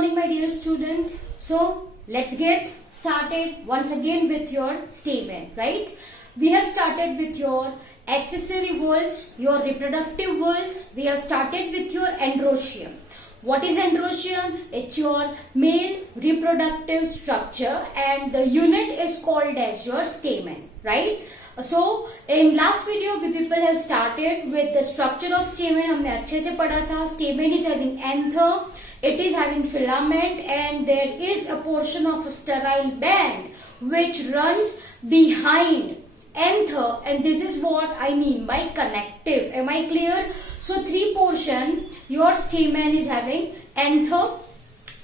morning, my dear student. So let's get started once again with your statement, right? We have started with your accessory worlds, your reproductive worlds. We have started with your androecium. What is androecium? It's your male reproductive structure and the unit is called as your stamen, right? So in last video we people have started with the structure of stamen. हमने अच्छे से पढ़ा था. Stamen is having anther, it is having filament and there is a portion of a sterile band which runs behind anther, and this is what I mean by connective. Am I clear? So three portion your stamen is having: anther,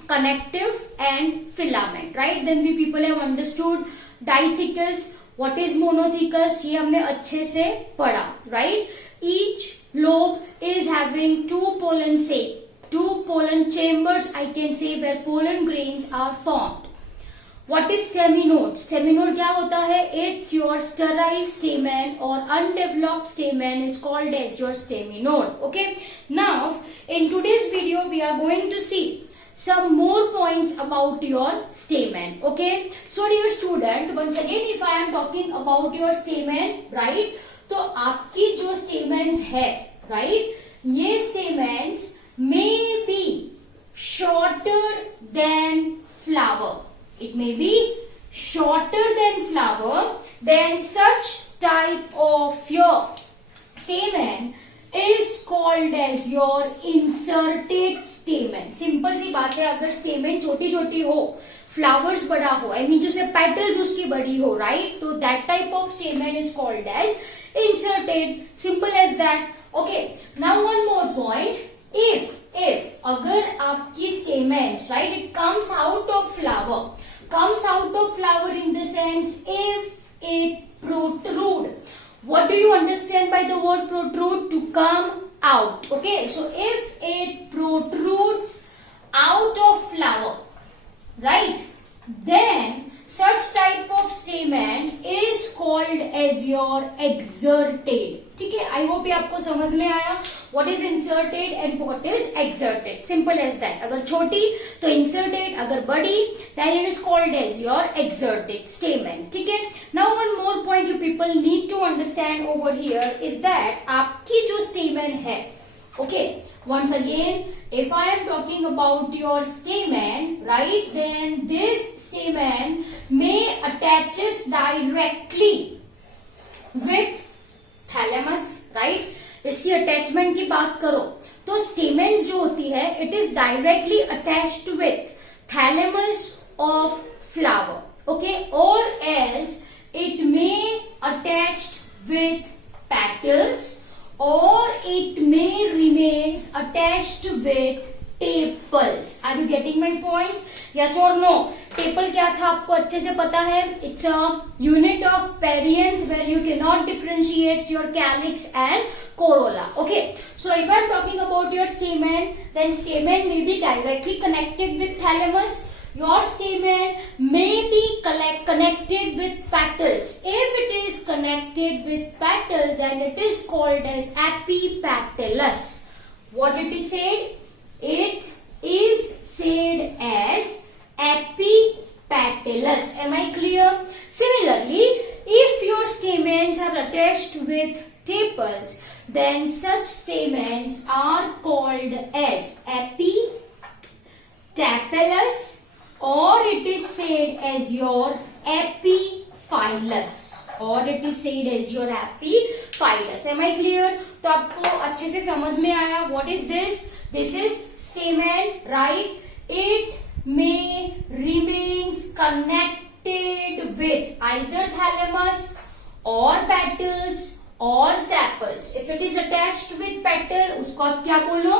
connective and filament, right? Then we people have understood diathecus. What is monothecus? ये हमने अच्छे से पढ़ा, right? Each lobe is having two pollen chambers, I can say, where pollen grains are formed. What is staminode? Staminode क्या होता है? It's your sterile stamen or undeveloped stamen is called as your staminode. Okay. Now in today's video we are going to see some more points about your stamen. Okay. So dear student, once again if I am talking about your stamen, right? तो आपकी जो stamens है, right? ये stamens may be shorter than flower. It may be shorter than flower. Then such type of your stamen is called as your inserted stamen. Simple सी बात है, अगर stamen छोटी छोटी हो, flowers बड़ा हो, I mean to say petals उसकी बड़ी हो, right? तो that type of stamen is called as inserted. Simple as that. Okay. Now one more point. If अगर आपकी stamens, right, it comes out of flower in the sense if it protrude. What do you understand by the word protrude? To come out. Okay, so if it protrudes out of flower, right, then such type of stamen is called as your exerted. ठीक है, I hope ये आपको समझ में आया. What is inserted and what is exerted? Simple as that. अगर छोटी तो inserted, अगर बड़ी then it is called as your exerted stamen. ठीक है. Now one more point you people need to understand over here is that आपकी जो stamen है, okay, once again if I am talking about your stamen, right, then this stamen may attaches directly with thalamus, right? इसकी attachment की बात करो तो stamens जो होती है it is directly attached with thalamus of flower, okay, और else it may attached with petals or it may remains attached with tepals. Are you getting my point? Yes or no? Tepal क्या था आपको अच्छे से पता है? It's a unit of perianth where you cannot differentiate your calyx and corolla. Okay. So if I am talking about your stamen, then stamen may be directly connected with thalamus. Your stamen may be connected with petals. If it is connected with petal, then it is called as epipetalous. What it is said? It is said as epipetalous. Am I clear? Similarly, if your stamens are attached with tepals, then such stamens are called as epitapalous, or it is said as your epiphyllus, or it is said as your epiphyllus. Am I clear? तो आपको अच्छे से समझ में आया. What is this? This is stamen, right? It may remains connected with either thalamus or petals or tepals. If it is attached with petal, उसको आप क्या बोलो?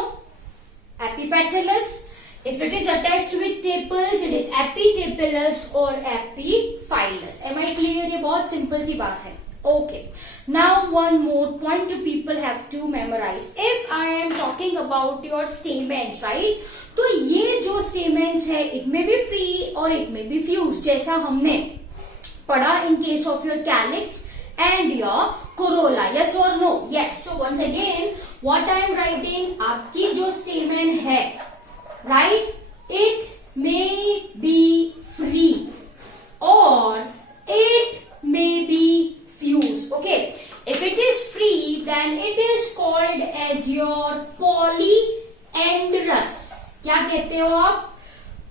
Epipetalous. If it is attached with tepals, it is epitapalous or epiphyllus. Am I clear? ये बहुत simple सी बात है. Okay. Now one more point you people have to memorize. If I am talking about your stamens, right? तो ये जो stamens है, it may be free or it may be fused. जैसा हमने पढ़ा in case of your calyx and your corolla. Yes or no? Yes. So once again, what I am writing, आपकी जो stamen है, right, it may be free or it may be fused. Okay, if it is free then it is called as your polyandrous. क्या कहते हो आप?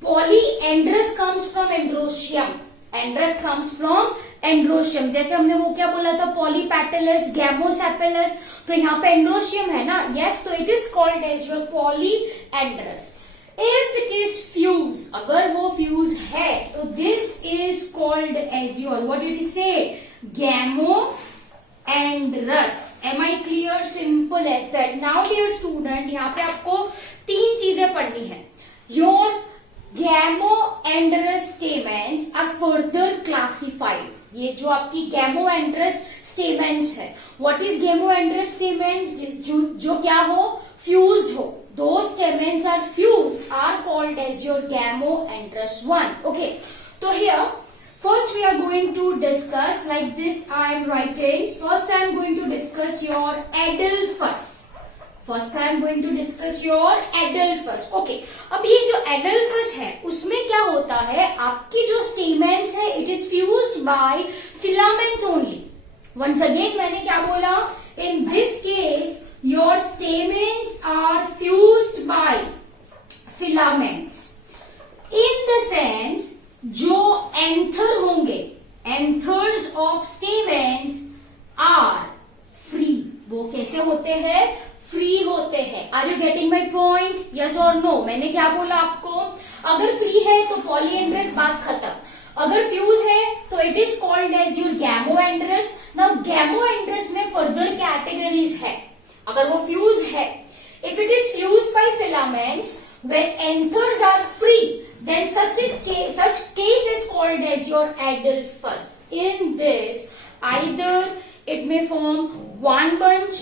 Polyandrous comes from androecium. Androus comes from androecium. जैसे हमने वो क्या बोला था, polypetalous, gamosepalous, तो यहाँ पे androecium है ना, yes, तो it is called as your polyandrous. If it is fused, अगर वो fuse है तो this is called as your, what did it say, gamoandrous. Am I clear? Simple as that. Now dear student, यहाँ पे आपको 3 चीजें पढ़नी है. Your gamoandrous stamens are further classified. ये जो आपकी gamoandrous stamens है, what is gamoandrous stamens? जो क्या हो, fused हो, those stamens are fused are called as your gamoandrous one. Okay, so here first we are going to discuss, like this I am writing, first I am going to discuss your adelphus. First I am going to discuss your adelphous. Okay, अब ये जो adelphous है उसमें क्या होता है, आपकी जो स्टेमेंस है it is fused by filaments only. Once again मैंने क्या बोला, in this case your stamens are fused by filaments. In the sense जो एंथर होंगे, anthers of stamens are free. वो कैसे होते हैं, फ्री होते हैं. Are you getting my point, yes और नो? मैंने क्या बोला आपको, अगर फ्री है तो पॉलीएंड्रस, बात खत्म. अगर फ्यूज है तो it is called as your gamoandrous. Now gamoandrous में फर्दर कैटेगरीज है. अगर वो फ्यूज है, if it is fuse by filaments when anthers are free, then such case is called as your adelphus. In this, either it may form one bunch,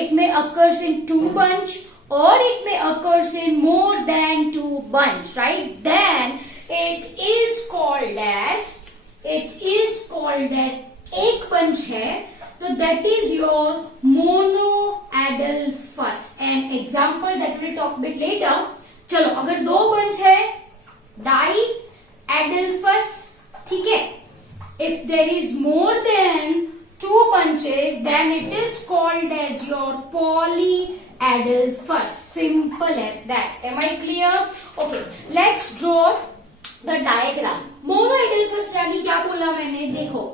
it may occurs in 2 bunch, or it may occurs in more than 2 bunch, right? Then it is called as एक bunch है, so that is your monoadelphus. An example that we'll talk bit later. चलो, अगर 2 bunch है, diadelphus, ठीक है. If there is more than 2 bunches, then it is called as your polyadelphus. Simple as that. Am I clear? Okay, let's draw the diagram. Monoadelphus यानी क्या बोला मैंने, देखो,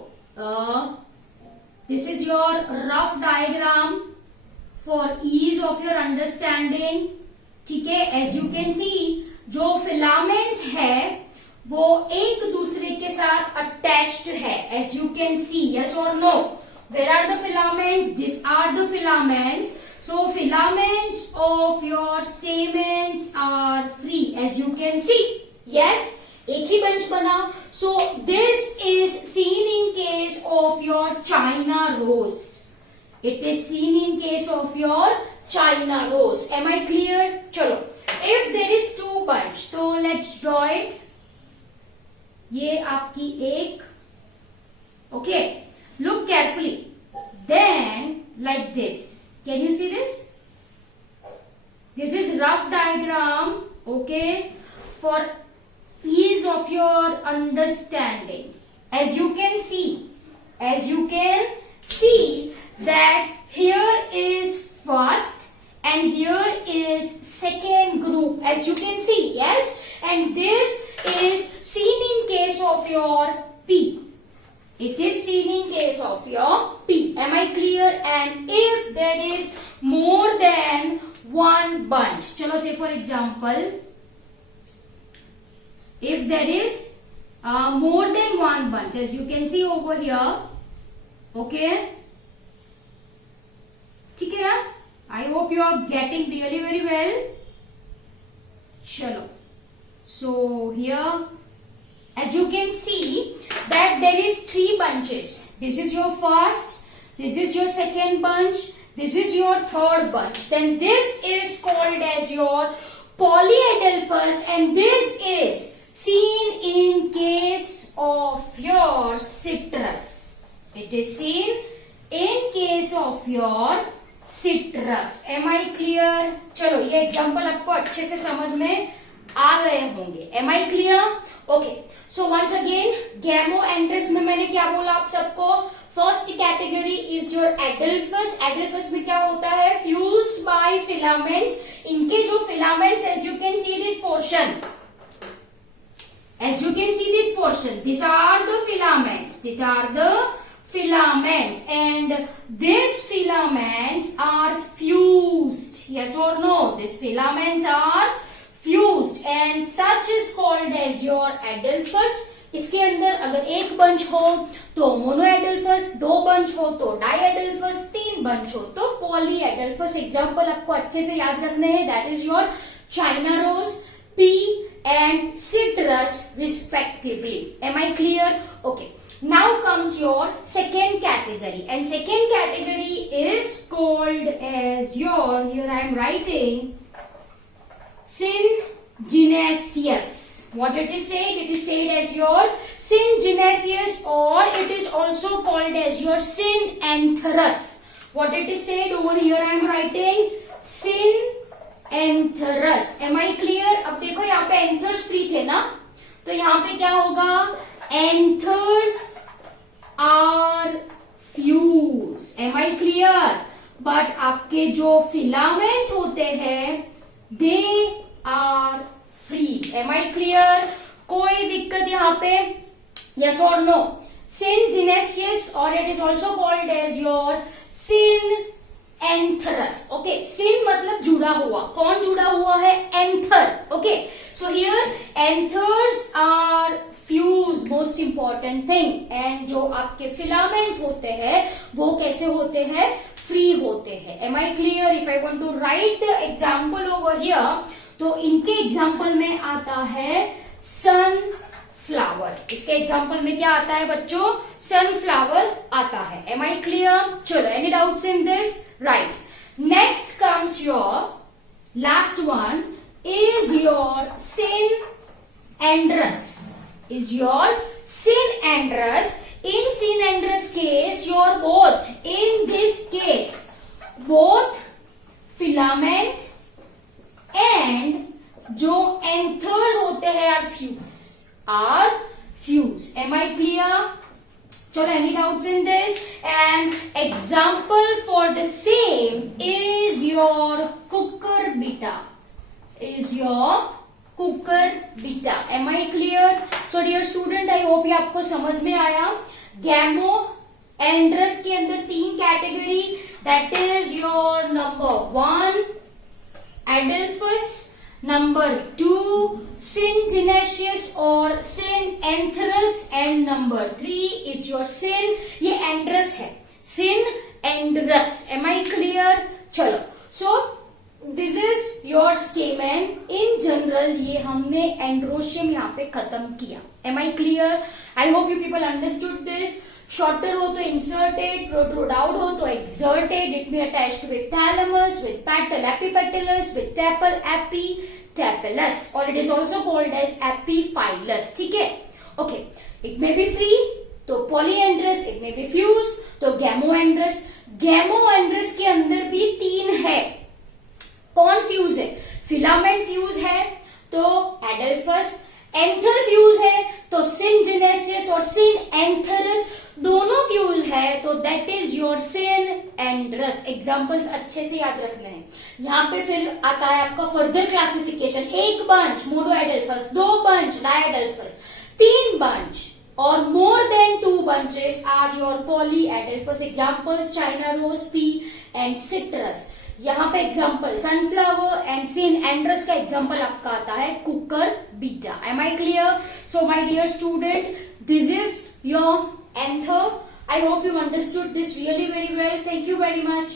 this is your rough diagram for ease of your understanding. ठीक है, as you can see, जो filaments है वो एक दूसरे के साथ अटैच्ड है. As you can see, yes or no? Where are the filaments? These are the filaments. So filaments of your stamens are free, as you can see. Yes, एक ही bunch बना. So this is seen in case of your China rose. It is seen in case of your China rose. Am I clear? चलो, if there is 2 bunch, so let's draw it. ये आपकी एक, okay, look carefully. Then like this, can you see this? This is rough diagram, okay, for ease of your understanding. As you can see that here is first and here is second group, as you can see, yes, and this is seen in case of your P. It is seen in case of your P. Am I clear? And if there is more than 1 bunch, chalo, say for example, if there is more than 1 bunch, as you can see over here, okay, ठीक है ना? I hope you are getting really very well. Chalo, so here, as you can see that there is 3 bunches. This is your first, this is your second bunch, this is your third bunch. Then this is called as your polyadelphus, and this is seen in case of your citrus. It is seen in case of your citrus. Am I clear? चलो, ये example आपको अच्छे से समझ में आ गए होंगे. Am I clear? Okay. So once again, gamoandrous में मैंने क्या बोला आप सबको? First category is your adelphous. Adelphous में क्या होता है? Fused by filaments. इनके जो filaments, as you can see this portion, as you can see this portion, these are the filaments, these are the filaments, and these filaments are fused. Yes or no? These filaments are fused and such is called as your adelphus. इसके अंदर अगर एक bunch हो तो मोनोएडल्फस, दो bunch हो तो डाइएडल्फस, तीन बंच हो तो पॉलीएडल्फस. एग्जांपल आपको अच्छे से याद रखने हैं. That is your China rose, pea and citrus respectively. Am I clear? Okay. Now comes your second category, and second category is called as your, here I am writing, syngenesious. What it is said? It is said as your syngenesious, or it is also called as your synantherous. What it is said over here I am writing synantherous. Am I clear? अब देखो यहाँ पे anthers free थे ना, तो यहाँ पे क्या होगा? Anthers are fuse. Am I clear? But आपके जो फिलामेंट्स होते हैं they are free. Am I clear? कोई दिक्कत यहाँ पे? Yes or no? Syngenesious, or it is also called as your synantherous. Okay, syn मतलब जुड़ा हुआ. कौन जुड़ा हुआ है? Anther. Okay, so here anthers are fused, most important thing. And जो आपके filaments होते हैं वो कैसे होते हैं? फ्री होते हैं. Am I clear? If I want to write the example over here, तो इनके एग्जाम्पल में आता है सनफ्लावर. इसके एग्जाम्पल में क्या आता है बच्चों? सनफ्लावर आता है. Am I clear? चलो, any doubts in this? Right. Next comes your last one is your synandrous. Is your synandrous. In synandrous case, your both, in this case, both filament and जो anthers होते हैं are fuse. Am I clear? चलो, any doubts in this? And example for the same is your cucurbita. Is your cucurbita. Am I clear? So dear student, I hope ये आपको समझ में आया. gamoandrous के अंदर तीन category, that is your number 1 Adelphus, number 2 syngenesious or synantherous, and number 3 is your syn. ये androus है, synandrous. Am I clear? चलो, so this is your stamen. In general ये हमने androecium यहाँ पे खत्म किया. Am I clear? I hope you people understood this. Shorter हो तो inserted, protrude out हो तो exerted. It may attached with thalamus, with petal epipetalus, with tepal epitepalus, or it is also called as epiphyllus. ठीक है? Okay. It may be free तो polyandrous, it may be fused तो gamoandrous. gamoandrous के अंदर भी तीन है. कौन फ्यूज है? फिलामेंट फ्यूज है तो एडल्फस, एंथर फ्यूज है तो syngenesious और synantherous. दोनों फ्यूज है तो that is your synandrous. Examples अच्छे से याद रखना है. यहाँ पे फिर आता है आपका फर्दर क्लासिफिकेशन. एक बंच मोनोएडल्फस, दो बंच डाइएडल्फस, तीन bunch or more than 2 bunches are your polyadelphous. Examples China rose, pea and citrus. यहाँ पे एग्जाम्पल सनफ्लावर एंड synandrous का एग्जाम्पल आपका आता है cucurbita. Am I clear? So my dear student, this is your anther. I hope you understood this really very well. Thank you very much.